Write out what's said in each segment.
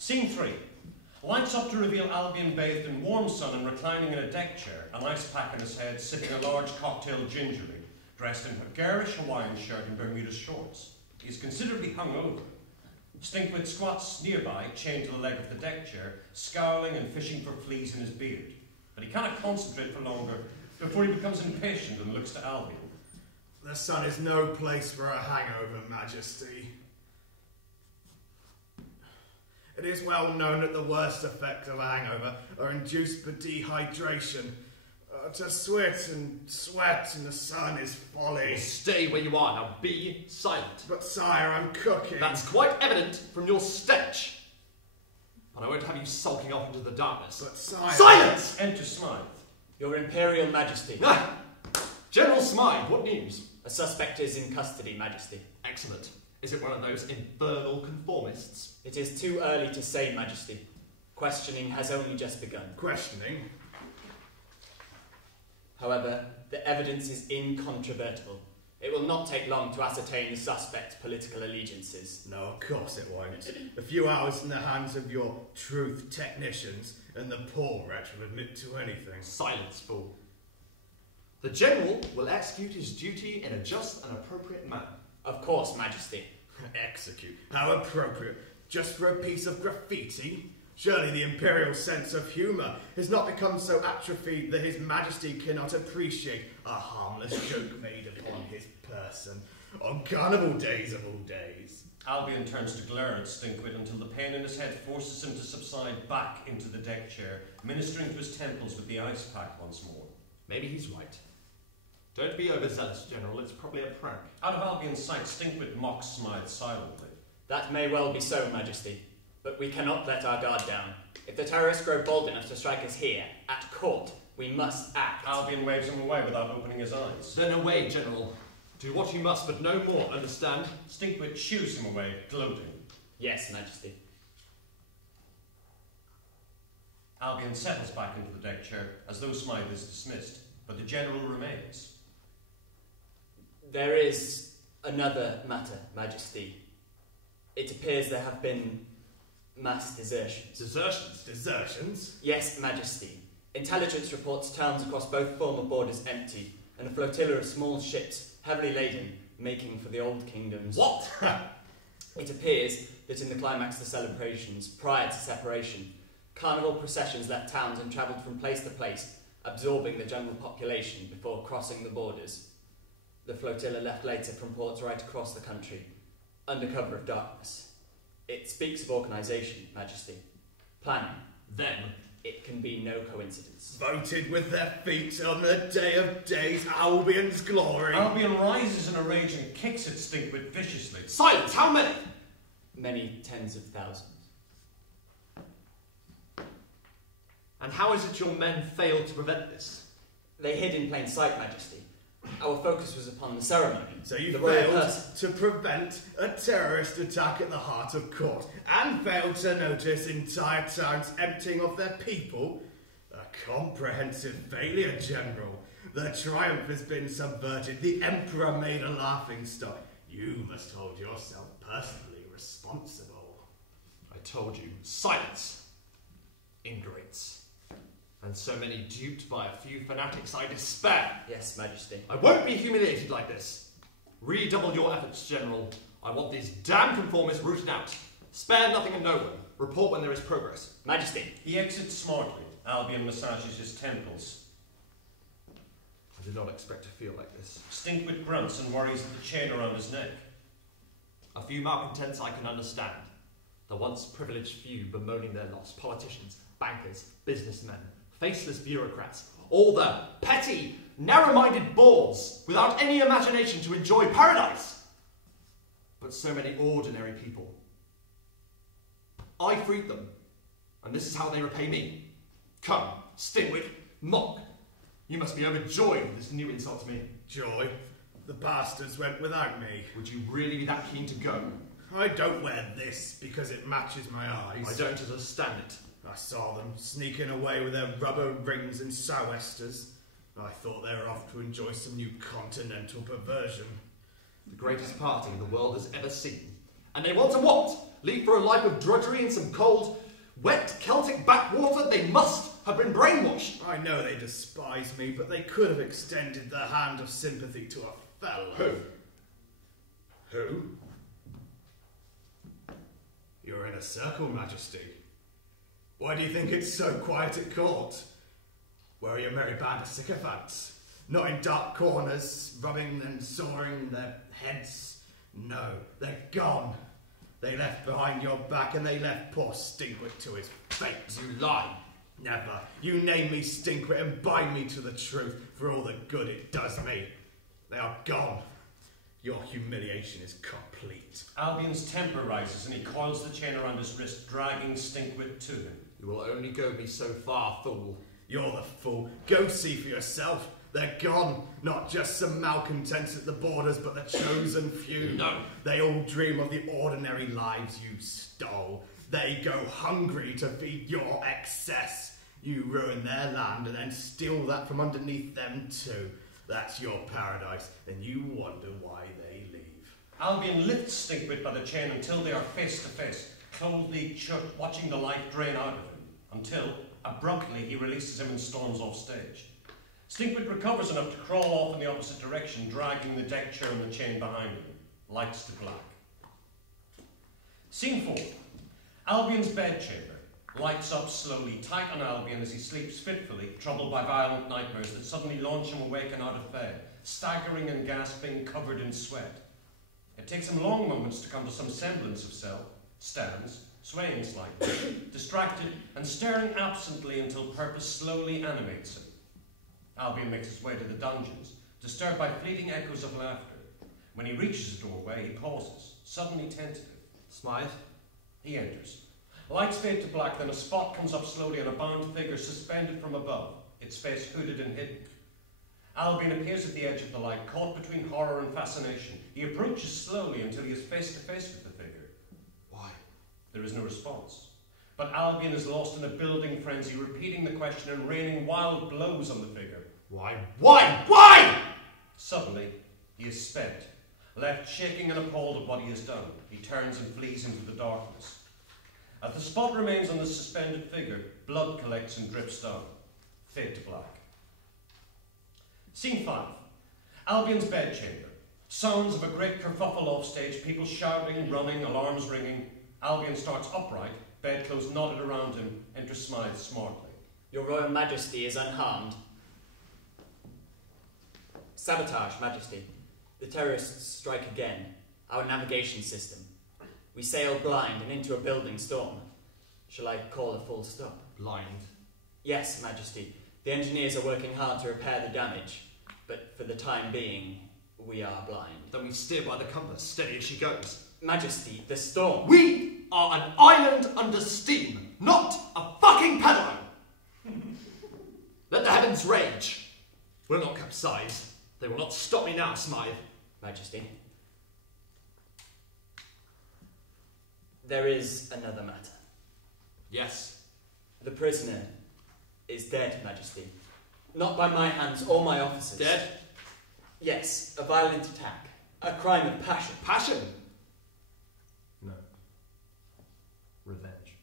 Scene 3. Lights up to reveal Albion bathed in warm sun and reclining in a deck chair, an ice pack in his head, sipping a large cocktail gingerly, dressed in a garish Hawaiian shirt and Bermuda shorts. He is considerably hungover. Stinkwit squats nearby, chained to the leg of the deck chair, scowling and fishing for fleas in his beard. But he cannot concentrate for longer before he becomes impatient and looks to Albion. The sun is no place for a hangover, Majesty. It is well known that the worst effects of a hangover are induced by dehydration. To sweat and sweat in the sun is folly. Stay where you are now. Be silent. But sire, I'm cooking. That's quite evident from your stench. But I won't have you sulking off into the darkness. But sire... Silence! Enter Smythe. Your Imperial Majesty. Ah! General Smythe, what news? A suspect is in custody, Majesty. Excellent. Is it one of those infernal conformists? It is too early to say, Majesty. Questioning has only just begun. Questioning? However, the evidence is incontrovertible. It will not take long to ascertain the suspect's political allegiances. No, of course it won't. A few hours in the hands of your truth technicians, and the poor wretch will admit to anything. Silence, fool. The General will execute his duty in a just and appropriate manner. Of course, Majesty. Execute? How appropriate. Just for a piece of graffiti? Surely the Imperial sense of humour has not become so atrophied that His Majesty cannot appreciate a harmless joke made upon his person on Carnival days of all days. Albion turns to glare at Stinkwit until the pain in his head forces him to subside back into the deck chair, ministering to his temples with the ice pack once more. Maybe he's right. Don't be overzealous, General. It's probably a prank. Out of Albion's sight, Stinkwit mocks Smythe silently. That may well be so, Majesty. But we cannot let our guard down. If the terrorists grow bold enough to strike us here, at court, we must act. Albion waves him away without opening his eyes. Then away, General. Do what you must, but no more, understand? Stinkwit shoos him away, gloating. Yes, Majesty. Albion settles back into the deck chair, as though Smythe is dismissed, but the General remains. There is another matter, Majesty. It appears there have been mass desertions. Desertions? Desertions? Yes, Majesty. Intelligence reports towns across both former borders empty, and a flotilla of small ships, heavily laden, making for the old kingdoms. What? It appears that in the climax of the celebrations, prior to separation, carnival processions left towns and travelled from place to place, absorbing the general population before crossing the borders. The flotilla left later from ports right across the country, under cover of darkness. It speaks of organisation, Majesty. Planning. Then It can be no coincidence. Voted with their feet on the day of days, Albion's glory. Albion rises in a rage and kicks at Stinkwit viciously. Silence! How many? Many tens of thousands. And how is it your men failed to prevent this? They hid in plain sight, Majesty. Our focus was upon the ceremony. So you the royal failed person. to prevent a terrorist attack at the heart of court, and failed to notice entire towns emptying of their people? A comprehensive failure, General. The triumph has been subverted. The Emperor made a laughingstock. You must hold yourself personally responsible. I told you. Silence! Ingrates. And so many duped by a few fanatics, I despair. Yes, Majesty. I won't be humiliated like this. Redouble your efforts, General. I want these damn conformists rooted out. Spare nothing and no one. Report when there is progress. Majesty. He exits smartly. Albion massages his temples. I did not expect to feel like this. Stinkwit grunts and worries at the chain around his neck. A few malcontents I can understand. The once privileged few bemoaning their loss. Politicians, bankers, businessmen, faceless bureaucrats, all the petty, narrow-minded bores without any imagination to enjoy paradise. But so many ordinary people. I freed them, and this is how they repay me. Come, Stinkwit, mock. You must be overjoyed with this new insult to me. Joy? The bastards went without me. Would you really be that keen to go? I don't wear this because it matches my eyes. I don't understand it. I saw them sneaking away with their rubber rings and sou'westers. I thought they were off to enjoy some new continental perversion. The greatest party the world has ever seen. And they want to what? Leave for a life of drudgery in some cold, wet Celtic backwater? They must have been brainwashed. I know they despise me, but they could have extended the hand of sympathy to a fellow. Who? Who? You're in a circle, Majesty. Why do you think it's so quiet at court? Where are your merry band of sycophants? Not in dark corners, rubbing and sawing their heads. No, they're gone. They left behind your back, and they left poor Stinkwit to his fate. You lie. Never. You name me Stinkwit and bind me to the truth for all the good it does me. They are gone. Your humiliation is complete. Albion's temper rises and he coils the chain around his wrist, dragging Stinkwit to him. You will only go me so far, fool. You're the fool. Go see for yourself. They're gone. Not just some malcontents at the borders, but the chosen few. No. They all dream of the ordinary lives you stole. They go hungry to feed your excess. You ruin their land and then steal that from underneath them too. That's your paradise, and you wonder why they leave. Albion lifts Stinkwit by the chain until they are face to face, coldly watching the life drain out of him, until, abruptly, he releases him and storms off stage. Stinkwit recovers enough to crawl off in the opposite direction, dragging the deck chair and the chain behind him. Lights to black. Scene 4. Albion's bedchamber. Lights up slowly, tight on Albion as he sleeps fitfully, troubled by violent nightmares that suddenly launch him awake and out of bed, staggering and gasping, covered in sweat. It takes him long moments to come to some semblance of self, stands, swaying slightly, distracted and staring absently until purpose slowly animates him. Albion makes his way to the dungeons, disturbed by fleeting echoes of laughter. When he reaches a doorway, he pauses, suddenly tentative. Smythe? He enters. Lights fade to black, then a spot comes up slowly on a bound figure suspended from above, its face hooded and hidden. Albion appears at the edge of the light, caught between horror and fascination. He approaches slowly until he is face to face with the figure. Why? There is no response. But Albion is lost in a building frenzy, repeating the question and raining wild blows on the figure. Why? Why? Why? Suddenly, he is spent, left shaking and appalled at what he has done. He turns and flees into the darkness. As the spot remains on the suspended figure, blood collects and drips down. Fade to black. Scene 5. Albion's bedchamber. Sounds of a great kerfuffle off stage, people shouting, running, alarms ringing. Albion starts upright, bedclothes knotted around him, enters Smythe smartly. Your Royal Majesty is unharmed. Sabotage, Majesty. The terrorists strike again. Our navigation system. We sail blind and into a building storm. Shall I call a full stop? Blind? Yes, Majesty. The engineers are working hard to repair the damage, but for the time being, we are blind. Then we steer by the compass, steady as she goes. Majesty, the storm. We are an island under steam, not a fucking peddler! Let the heavens rage. We'll not capsize. They will not stop me now, Smythe. Majesty. There is another matter. Yes. The prisoner is dead, Majesty. Not by my hands or my officers. Dead? Yes, a violent attack. A crime of passion. Passion? No. Revenge.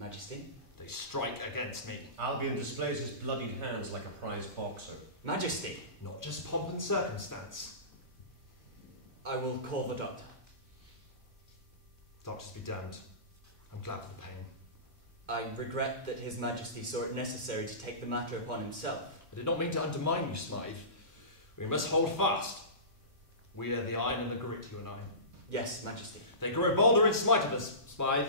Majesty. They strike against me. Albion displays his bloodied hands like a prize boxer. Majesty. Not just pomp and circumstance. I will call the doctor. Doctors be damned. I'm glad for the pain. I regret that His Majesty saw it necessary to take the matter upon himself. I did not mean to undermine you, Smythe. We must hold fast. We are the iron and the grit, you and I. Yes, Majesty. They grow bolder in spite of us, Smythe.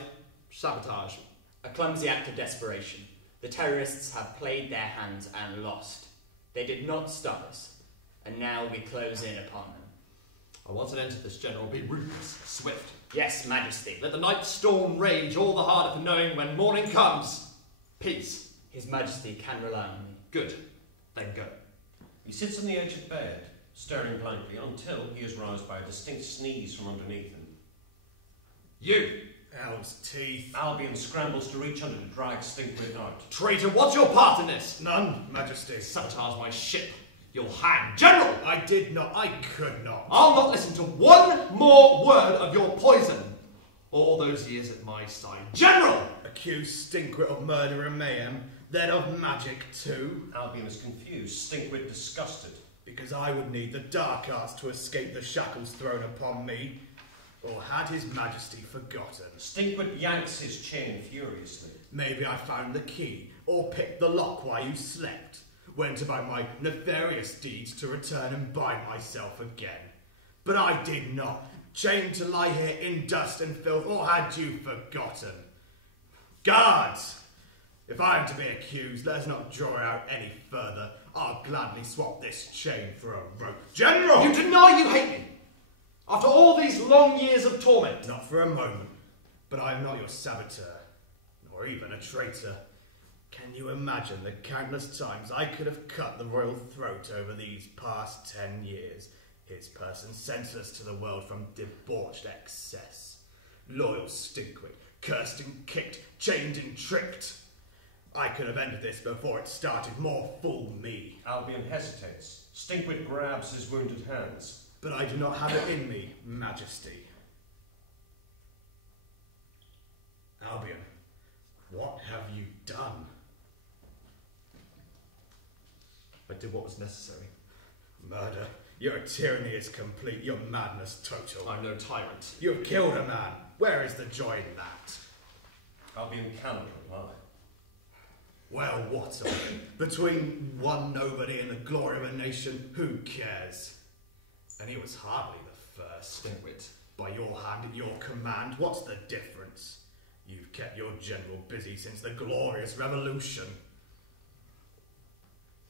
Sabotage. A clumsy act of desperation. The terrorists have played their hands and lost. They did not stop us, and now we close in upon them. I want an end to this, General. Be ruthless, swift. Yes, Majesty. Let the night storm rage all the harder for knowing when morning comes. Peace. His Majesty can rely on me. Good. Then go. He sits on the edge of bed, staring blankly, until he is roused by a distinct sneeze from underneath him. You! Hell's teeth. Albion scrambles to reach under to drag Stinkwit out. Traitor, what's your part in this? None, Majesty. Sabotage my ship. You'll hang. General! I did not. I could not. I'll not listen to one more word of your poison. All those years at my side. General! Accused Stinkwit of murder and mayhem, then of magic too. Albion is confused, Stinkwit disgusted. Because I would need the dark arts to escape the shackles thrown upon me. Or had his majesty forgotten? Stinkwit yanks his chain furiously. Maybe I found the key, or picked the lock while you slept. Went about my nefarious deeds to return and bind myself again. But I did not, chained to lie here in dust and filth, or had you forgotten? Guards! If I am to be accused, let us not draw it out any further. I'll gladly swap this chain for a rope. General! You deny you hate me! After all these long years of torment! Not for a moment. But I am not your saboteur, nor even a traitor. Can you imagine the countless times I could have cut the royal throat over these past 10 years? His person senseless to the world from debauched excess. Loyal Stinkwit, cursed and kicked, chained and tricked. I could have ended this before it started. More fool me. Albion hesitates. Stinkwit grabs his wounded hands. But I do not have it in me, Majesty. Albion, what have you done? I did what was necessary. Murder. Your tyranny is complete, your madness total. I'm no tyrant. You have killed a man. Where is the joy in that? Albion cannot reply. Well, what of it? Between one nobody and the glory of a nation, who cares? And he was hardly the first. Stinkwit. By your hand at your command, what's the difference? You've kept your general busy since the glorious revolution.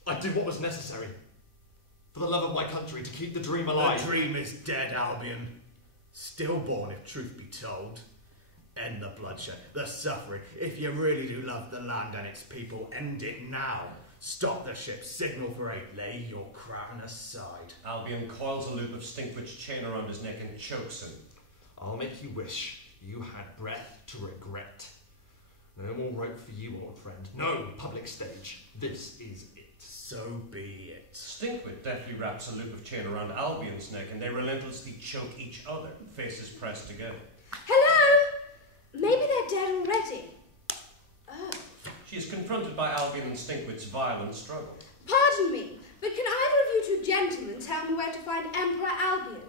I did what was necessary. For the love of my country, to keep the dream alive. The dream is dead, Albion. Stillborn, if truth be told. End the bloodshed, the suffering. If you really do love the land and its people, end it now. Stop the ship, signal for aid, lay your crown aside. Albion coils a loop of Stinkwit's chain around his neck and chokes him. I'll make you wish you had breath to regret. No more rope for you, old friend. No public stage. This is it. So be it. Stinkwit deftly wraps a loop of chain around Albion's neck and they relentlessly choke each other, faces pressed together. Hello? Maybe they're dead already. Oh. She is confronted by Albion and Stinkwit's violent struggle. Pardon me, but can either of you two gentlemen tell me where to find Emperor Albion?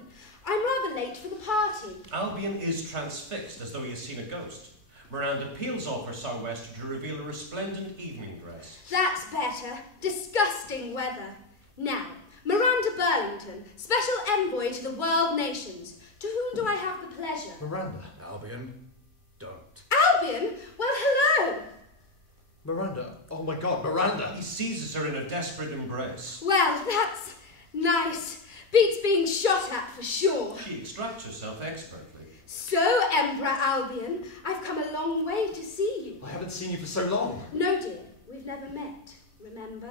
I'm rather late for the party. Albion is transfixed as though he has seen a ghost. Miranda peels off her sou'wester to reveal a resplendent evening dress. That's better. Disgusting weather. Now, Miranda Burlington, special envoy to the world nations. To whom do I have the pleasure? Miranda. Albion, don't. Albion? Well, hello. Miranda. Oh my God, Miranda. He seizes her in a desperate embrace. Well, that's nice. Beats being shot at for sure. She extracts herself expertly. So, Emperor Albion, I've come a long way to see you. I haven't seen you for so long. No, dear, we've never met, remember?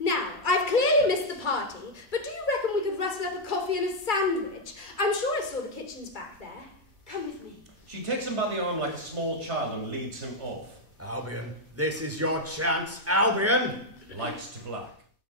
Now, I've clearly missed the party, but do you reckon we could rustle up a coffee and a sandwich? I'm sure I saw the kitchens back there. Come with me. She takes him by the arm like a small child and leads him off. Albion, this is your chance. Albion! Lights to black.